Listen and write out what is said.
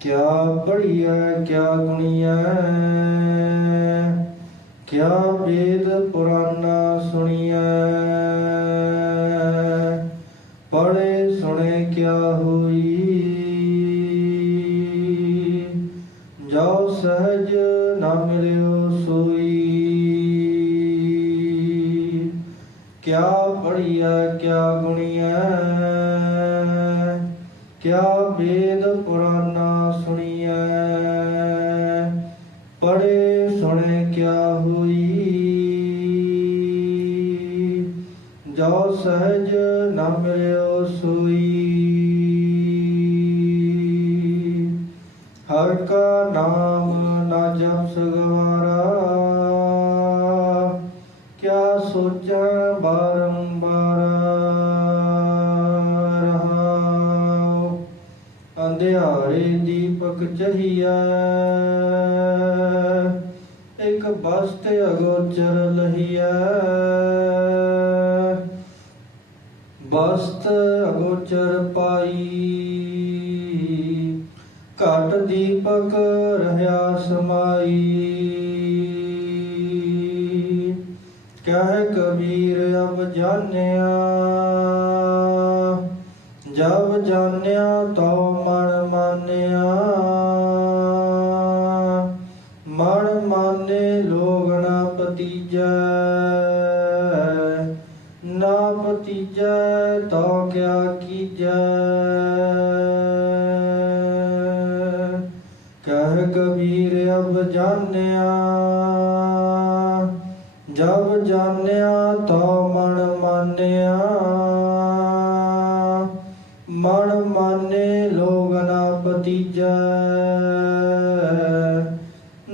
ਕਿਆ ਬੜੀਐ, ਕਿਆ ਗੁਣੀਐ? ਕਿਆ ਵੇਦ ਪੁਰਾਨਾ ਸੁਣੀਐ? ਪੜੇ ਸੁਣੇ, ਕਿਆ ਹੋਈ? ਜੋ ਸਹਜ ਨਾ ਮਿਲਿਓ ਸੋਈ। ਕਿਆ ਬੜੀਐ, ਕਿਆ ਗੁਣੀਐ? ਕਿਆ ਵੇਦ ਸੁਣੇ ਕਿਆ ਹੋਈ? ਜੋ ਸਹਜ ਨਾ ਮਿਲਿਓ ਸੋਈ। ਹਰ ਕਾ ਨਾਮ ਨਾ ਜਪ ਸਗਵਾਰਾ। ਕਿਆ ਸੋਚਾਂ ਬਾਰੰਬਾਰ ਰਹਾਉ। ਅੰਧਿਆਰੇ ਦੀਪਕ ਚਹੀਐ। ਬਸਤ ਅਗੋਚਰ ਲਹੀਐ। ਬਸਤ ਅਗੋਚਰ ਪਾਈ। ਘਟ ਦੀਪਕ ਰਹਾ ਸਮਾਈ। ਕਹਿ ਕਬੀਰ ਅਬ ਜਾਣਿਆ। ਜਬ ਜਾਣਿਆ ਤਉ ਮਨ ਮਾਨਿਆ। ਨਾ ਨਾ ਪਤੀਜੈ ਤਉ ਕਿਆ ਕੀਜੈ। ਕਹਿ ਕਬੀਰ ਅਬ ਜਾਣਿਆ, ਜਬ ਜਾਣਿਆ ਤਉ ਮਨ ਮਾਨਿਆ। ਮਨ ਮਾਨੇ ਲੋਗ ਨਾ ਪਤੀਜੈ